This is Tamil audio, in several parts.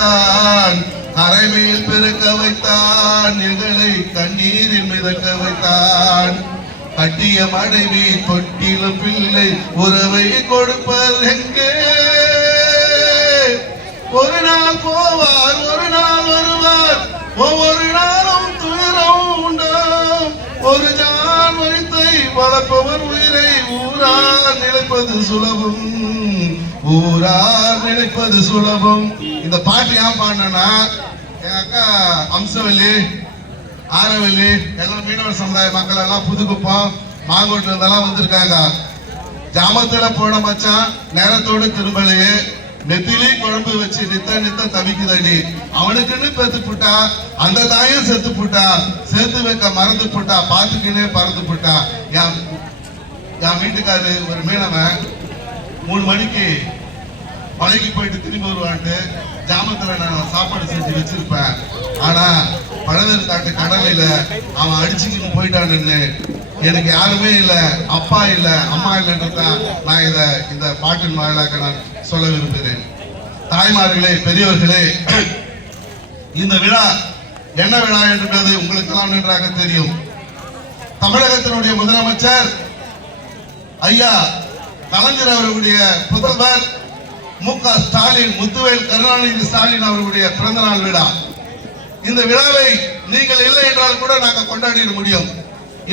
வைத்தான், அரைமேல் பெருக்க வைத்தான், எங்களை கண்ணீரில் மிதக்க வைத்தான். கட்டிய மனைவி தொட்டிலும் பிள்ளை உறவை கொடுப்பது எங்கே? ஒரு நாள் போவார், ஒரு நாள் வருவார், ஒவ்வொரு நாளும் துயரம் உண்டா. ஒரு ஜான் வழித்தை வளர்ப்பவர் உயிரை ஊரார் நினைப்பது சுலபம், ஊரார் நினைப்பது சுலபம். இந்த பாட்டு ஏன் பாடினா, என் அக்கா அம்சவல்லி, ஆரவல்லி, எல்லாம் மீனவர் சமுதாய மக்கள் எல்லாம் புதுக்குப்பம் மாங்கோட்டில் இருந்தெல்லாம் வந்திருக்காங்க. ஜாமத்துல போன மச்சான் நேரத்தோடு திரும்பலையே, நெத்திலி குழம்பு வச்சு நித்த தவிக்குதடி. அவனுக்குன்னு பெத்து புட்டா, அந்த தாயும் செத்து புட்டா, சேர்த்து வைக்க மறந்து புட்டா, பாத்துக்கினே பறந்து புட்டா. என் வீட்டுக்காரு ஒரு மீனவன் 3 மணிக்கு மலைக்கு போயிட்டு திரும்பி வருவான்ட்டு ஜாமத்துல நான் சாப்பாடு செஞ்சு வச்சிருப்பேன். ஆனா பழவேறு காட்டு கடலையில அவன் அடிச்சுக்கிட்டு போயிட்டான்னு எனக்கு யாருமே இல்ல, அப்பா இல்ல, அம்மா இல்லைன்றதான் நான் இந்த பாட்டின் வாயிலாக நான் சொல்ல விரும்புகிறேன். தாய்மார்களே, பெரியவர்களே, இந்த விழா என்ன விழா என்பது உங்களுக்கு எல்லாம் நன்றாக தெரியும். தமிழகத்தினுடைய முதலமைச்சர் ஐயா கலைஞர் அவர்களுடைய புதல்வர் மு.க. ஸ்டாலின், முத்துவேல் கருணாநிதி ஸ்டாலின் அவர்களுடைய பிறந்த நாள் விழா. இந்த விழாவை நீங்கள் இல்லை என்றால் கூட நாங்கள் கொண்டாடிட முடியும்.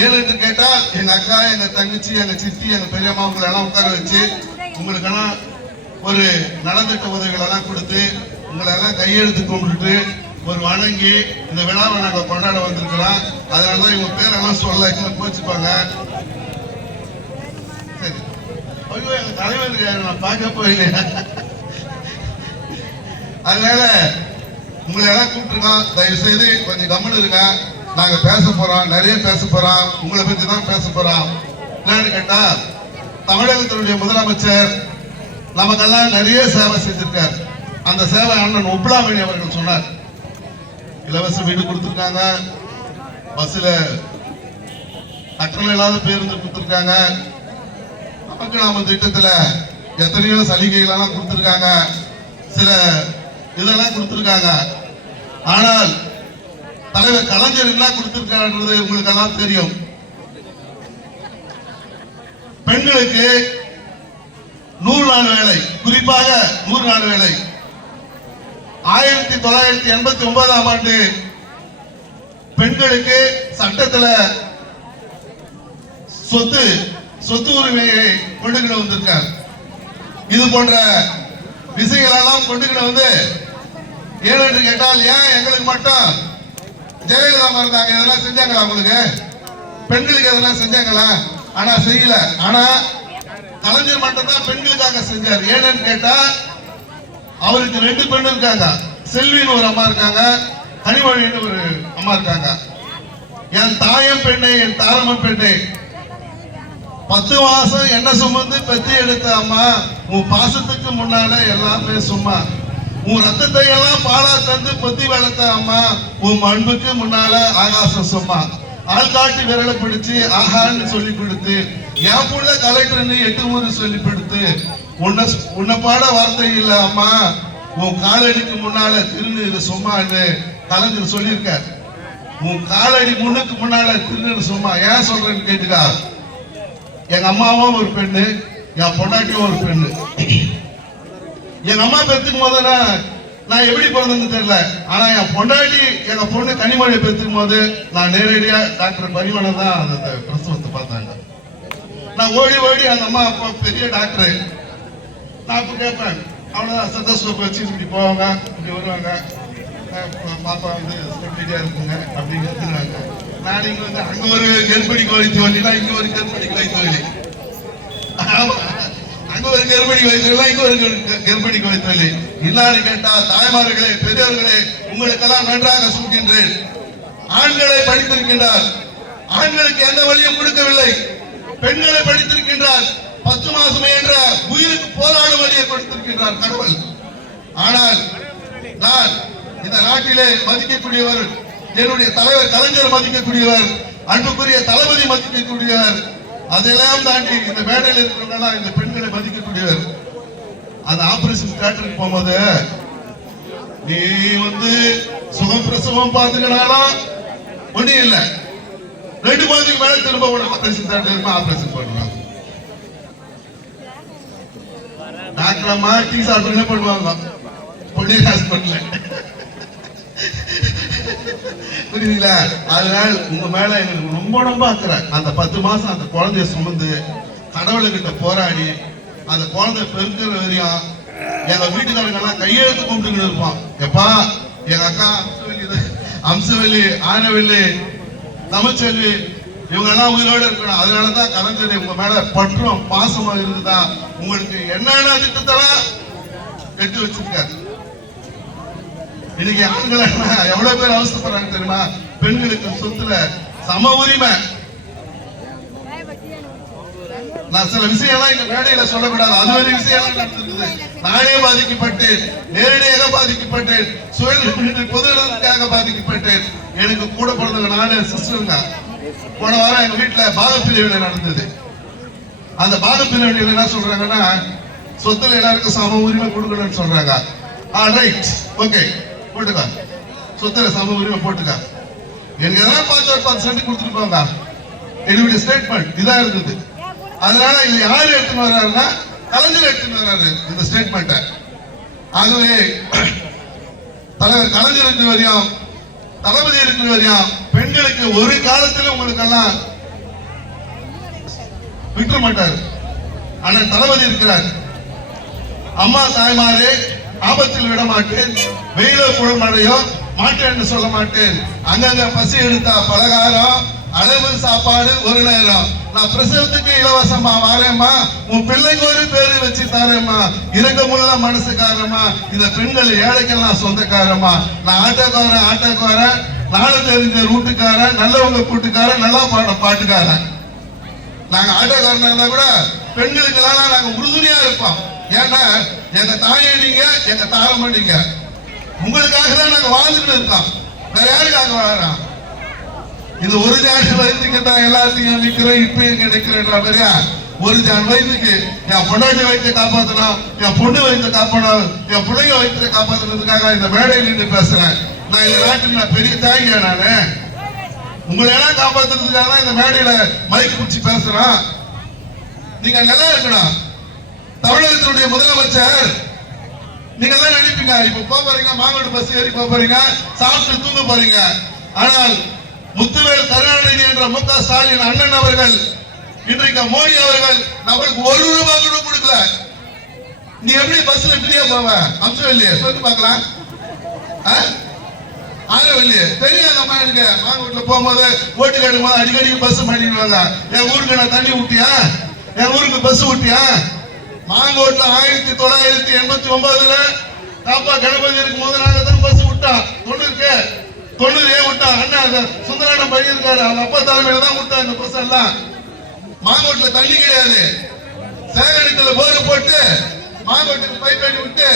ஏன்னு என்று கேட்டால் எங்க அக்கா, எங்க தங்கச்சி, எங்க சித்தி, எங்க பெரியம்மா உங்களை எல்லாம் உட்கார வச்சு உங்களுக்கெல்லாம் ஒரு நலத்திட்ட உதவிகள் எல்லாம் கொடுத்து உங்களை எல்லாம் கையெழுத்து கும்பிட்டு ஒரு வணங்கி இந்த விழாவை நாங்கள் கொண்டாட வந்திருக்கிறோம். அதனாலதான் இவங்க பேரெல்லாம் சொல்ல போச்சுப்பாங்க. சரி, ஐயோ எங்க தலைவர் நான் பார்க்க போயில, அதனால உங்களை எல்லாம் கூப்பிட்டுருக்கோம். தயவு செய்து கொஞ்சம் கவனம் இருங்க. நாங்க பேச போறோம், நிறைய பேச போறோம், உங்களை பத்தி தான் பேச போறோம். என்னன்னு கேட்டா, தமிழகத்தினுடைய முதலமைச்சர் நமக்கெல்லாம் நிறைய சேவை செஞ்சிருக்கார். அந்த சேவை அண்ணன் உப்லாமணி அவர்கள் சொன்னார். இலவச வீடு கொடுத்திருக்காங்க, பஸ்ல கட்டணம் இல்லாத பேருந்து கொடுத்திருக்காங்க, நமக்கு நாம திட்டத்துல எத்தனையோ சலுகைகளெல்லாம் கொடுத்திருக்காங்க, சில இதெல்லாம் கொடுத்திருக்காங்க. ஆனால் தலைவர் கலைஞர் என்ன கொடுத்திருக்காருன்றது உங்களுக்கு எல்லாம் தெரியும். பெண்களுக்கு 100 நாள் வேலை, குறிப்பாக 100 நாள் வேலை. 1989ஆம் ஆண்டு பெண்களுக்கு சட்டத்தில் சொத்து உரிமையை கொண்டுகிட வந்திருக்கார். இது போன்ற விஷயங்கள் எல்லாம் கொண்டுகிட வந்து ஏன்னு கேட்டால், ஏன் எங்களுக்கு மட்டும் ஜெயலலிதா இருந்தாங்க இதெல்லாம் செஞ்சாங்களா? உங்களுக்கு பெண்களுக்கு இதெல்லாம் செஞ்சாங்களா? ஆனா செய்யல. ஆனா கலைஞர் மட்டும் தான் பெண்களுக்காக செஞ்சார். ஏன்னு கேட்டா, அவருக்கு 2 பெண் இருக்காங்க. செல்வின்னு ஒரு அம்மா இருக்காங்க, கனிமொழின்னு ஒரு அம்மா இருக்காங்க. என் தாயம் பெண்ணை, என் தாரமன் பெண்ணை, 10 மாசம் என்ன சுமந்து பெத்தி எடுத்த அம்மா, உன் பாசத்துக்கு முன்னால எல்லாமே சும்மா. உன் ரத்தத்தை எல்லாம் பாலா தந்து பொத்தி வளர்த்த அம்மா, உன் அன்புக்கு முன்னால ஆகாசம் சும்மா. ஆள்காட்டி விரலை பிடிச்சு ஆகான்னு சொல்லி கொடுத்து, என் புள்ள கலெக்டர்னு 8 ஊரு சொல்லி கொடுத்து, உன்னை பாட வார்த்தை இல்ல அம்மா, உன் காலடிக்கு முன்னால திருநீர் சும்மான்னு கலைஞர் சொல்லியிருக்கார். உன் காலடி முன்னுக்கு முன்னால திருநீர் சும்மா. ஏன் சொல்றேன்னு கேட்டுக்கா, எங்க அம்மாவும் ஒரு பெண்ணு, என் பொண்டாட்டியும் ஒரு பெண்ணு. எங்க அம்மா பெற்றுக்கும் போது நான் எப்படி பிறந்தேன்னு தெரியல. ஆனா என் பொண்டாட்டி, எங்க பொண்ணு கனிமொழியை பெற்றுக்கும் போது நான் நேரடியா டாக்டர் பரிமளம் தான் அந்த பிரசவத்தை பார்த்தாங்க. நான் ஓடி அந்த அம்மா அப்பா பெரிய டாக்டர். நான் அப்ப கேட்பேன், அவ்வளவுதான் சந்தோஷம் வச்சு இப்படி போவாங்க, இப்படி வருவாங்க, பாப்பா வந்து ஸ்டெபிலிட்டியா இருக்குங்க அப்படின்னு எடுத்துருவாங்க. நான் இங்க வந்து அங்க ஒரு கர்ப்பிணி கோழி தோல்லினா இங்க ஒரு கர்ப்பிணி கோழி தோல்வி, அங்க ஒரு கர்ப்பிணி கோழி தோல்வி, இங்க ஒரு கர்ப்பிணி கோழி தோல்வி. இன்னாரு கேட்டா, தாய்மார்களே, பெரியவர்களே, உங்களுக்கெல்லாம் நன்றாக சொல்கின்றேன். ஆண்களை படித்திருக்கின்றார், ஆண்களுக்கு எந்த வழியும் கொடுக்கவில்லை. பெண்களை படித்திருக்கின்றார், 10 மாசம் என்ற உயிருக்கு போராடும் வழியை கொடுத்திருக்கின்றார் கடவுள். ஆனால் நான் இந்த நாட்டிலே மதிக்கக்கூடியவர், என்னுடைய தலைவர் கலைஞர் மதிக்கக்கூடியவர், அன்புக்குரிய தளபதி மதிக்கக்கூடியவர், அதெல்லாம் தாண்டி இந்த மேடையில் இருக்கிறவங்க இந்த பெண்களை மதிக்கக்கூடியவர். அந்த ஆபரேஷன் தியேட்டருக்கு போகும்போது நீ சுகப்பிரசவம் பார்த்துக்கனாலும் ஒன்றும் இல்லை, 2 மாதத்துக்கு மேல திரும்ப ஆபரேஷன் தேட்டர் ஆபரேஷன் பண்ணுவாங்க. டாக்டர் அம்மா டீ சாப்பிட்டு என்ன பண்ணுவாங்க, பொன்னேரி ஹாஸ்பிட்டல்ல. புரியுதுங்களா? அதனால உங்க மேல எங்களுக்கு ரொம்ப ரொம்ப அக்கறை. அந்த 10 மாசம் அந்த குழந்தைய சுமந்து கடவுள்கிட்ட போராடி அந்த குழந்தை பெருக்கிற வரையும் எங்க வீட்டுக்காரங்க எல்லாம் கையெழுத்து கும்பிட்டு இருப்போம். எப்பா எங்க அக்கா அம்சவல்லி, ஆனவல்லி, தமிழ்ச்செல்வி இவங்க எல்லாம் உயிரோடு இருக்கணும். அதனாலதான் கலைஞர் உங்க மேல பற்றும் பாசமா இருக்குதா உங்களுக்கு என்னென்ன திட்டத்தெல்லாம் எட்டு வச்சிருக்காரு. இன்னைக்கு ஆண்கள் எவ்வளவு பேர் அவசரப்படுறாங்க தெரியுமா? பெண்களுக்கு சொத்துல சம உரிமை. நான் சில விஷயம்லாம் இந்த மேடையில சொல்லக்கூடாது, அது ஒரு விஷயம் நடந்திருக்குது. நானே பாதிக்கப்பட்டேன், நேரடியாக பாதிக்கப்பட்டேன், பொது இடத்துக்காக பாதிக்கப்பட்டேன். எனக்கு கூட பிறந்தவங்க 4 சிஸ்டருங்க. போன வாரம் எங்க வீட்டுல பாகப்பிரிவினை நடந்தது. அந்த பாகப்பிரிவினையில என்ன சொல்றாங்கன்னா, சொத்துல எல்லாருக்கும் சம உரிமை கொடுக்கணும்னு சொல்றாங்க. ரைட், ஓகே, போட்டுக்கா, சொத்துல சம உரிமை போட்டுக்கா. எனக்கு எதனா 10 சென்ட் கொடுத்துட்டு போங்க. என்னுடைய ஸ்டேட்மெண்ட் இதான் இருந்தது. அதனால இது யாரு எடுத்துன்னு வர்றாருன்னா கலைஞர் எடுத்துன்னு வர்றாரு இந்த ஸ்டேட்மெண்ட்டை. ஆகவே தலைவர் கலைஞர் இருக்கிற வரையும், தளபதி இருக்கிற வரையும் பெண்களுக்கு ஒரு காலத்தில் உங்களுக்கு எல்லாம் விட்டுற மாட்டாரு. ஆனா தளபதி இருக்கிறார். அம்மா தாய்மாரே, ஆபத்தில் விட மாட்டேன், வெயிலோ குழந்தையோ மாட்டேன்னு சொல்ல மாட்டேன். அங்கங்க பசி எடுத்தா பலகாரம், அளவு சாப்பாடு, ஒரு நேரம். நான் பிரசவத்துக்கு இலவசமா வாரேம்மா, உன் பிள்ளைக்கு ஒரு பேரு வச்சு தரேம்மா, இரக்கமுள்ள மனசுக்காரமா, இந்த பெண்கள் ஏழைக்கெல்லாம் சொந்தக்காரமா. நான் ஆட்டோக்காரன், நாளை தெரிஞ்ச ரூட்டுக்காரன், நல்லவங்க கூட்டுக்காரன், நல்லா பாட்டுக்காரன். நாங்க ஆட்டோக்காரனா இருந்தா கூட பெண்களுக்கு எல்லாம் நாங்க உறுதுணையா இருப்போம். ஏன்னா எங்க தாயை நீங்க, எங்க தாரமா நீங்க. உங்களுக்காக தான் நாங்க வாழ்ந்துட்டு இருக்கோம், வேற யாருக்காக வாழறோம்? இது ஒரு ஜான் வயதுக்கு தான் எல்லாத்தையும் நிக்கிறேன், இப்ப எங்க நிக்கிறேன்ற மாதிரியா? ஒரு ஜான் வயதுக்கு என் பொண்டாட்டி வயிற்றை காப்பாற்றணும், என் பொண்ணு வயிற்றை காப்பாற்றணும், என் பிள்ளைங்க வயிற்றை காப்பாற்றுறதுக்காக இந்த மேடையில் நின்று பேசுறேன். நான் இந்த நாட்டுக்கு நான் பெரிய தாங்கியா? நானு உங்களை எல்லாம் காப்பாற்றுறதுக்காக தான் இந்த மேடையில மைக் பிடிச்சி பேசுறேன். நீங்க நல்லா இருக்கணும். தமிழகத்தினுடைய முதலமைச்சர் நீங்க எல்லாம் நினைப்பீங்க, இப்ப போறீங்க மாங்கோடு பஸ் ஏறி போறீங்க, சாப்பிட்டு தூங்க போறீங்க. ஆனால் முத்துவேல் கருணாநிதி என்ற மு.க. ஸ்டாலின் அண்ணன் அவர்கள், இன்றைக்கு மோடி அவர்கள் நம்மளுக்கு 1 ரூபாய் கூட கொடுக்கல. நீ எப்படி பஸ்ல ஃப்ரீயா போவ? அம்சம் இல்லையே, சொல்லி பார்க்கலாம். ஆரவல்லையே தெரியாத அம்மா எனக்கு மாங்கோட்ல போகும்போது ஓட்டு கேடும்போது அடிக்கடி பஸ் மாட்டிடுவாங்க. என் ஊருக்கு நான் தண்ணி விட்டியா? என் ஊருக்கு பஸ் விட்டியா? மாங்கோட்ல 1989 காப்பா கணபதி இருக்கும் போது நாங்க தான் பஸ் விட்டோம். 90 விட்டா அண்ணா சுந்தராடம் பையன் இருக்காரு, அவங்க அப்பா தலைமையில தான் விட்டா இந்த பஸ் எல்லாம். மாங்கோட்ல தண்ணி கிடையாது. சேகரிக்கல போர் போட்டு மாங்கோட்டுக்கு பைப் அடி விட்டு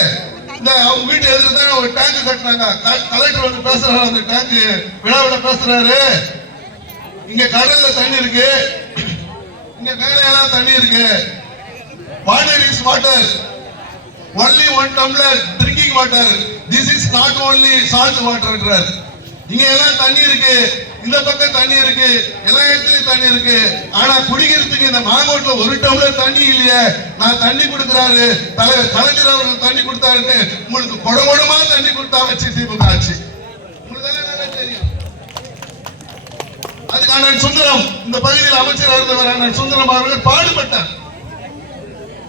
இந்த அவங்க வீட்டு எதிர்த்து ஒரு டேங்க் கட்டினாங்க. கலெக்டர் வந்து பேசுறாரு, அந்த டேங்க் விழாவில பேசுறாரு, இங்க கடல்ல தண்ணி இருக்கு, இங்க மேலையெல்லாம் தண்ணி இருக்கு. Water is water, only 1 tumbler drinking water, this is not only salt water என்றார். இங்க எல்லாம் தண்ணி இருக்கு, இந்த பக்கம் தண்ணி இருக்கு, எல்லா இடத்துலயும் தண்ணி இருக்கு. ஆனா குடிக்கிறதுக்கு இந்த மாங்கோட்ல 1 டம்ளர் தண்ணி இல்லையே. நான் தண்ணி கொடுக்கிறாரு தலைவர் கலைஞர் அவர்கள் தண்ணி கொடுத்தாருன்னு உங்களுக்கு கொடமா தண்ணி கொடுத்தா வச்சு திமுக ஆட்சி. உங்களுக்கு தெரியும். அதுக்கு அண்ணன் சுந்தரம் இந்த பகுதியில் அமைச்சராக இருந்தவர் அண்ணன் சுந்தரம் அவர்கள் பாடுபட்டார்,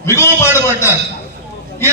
மிகவும் பாடுபட்டார்.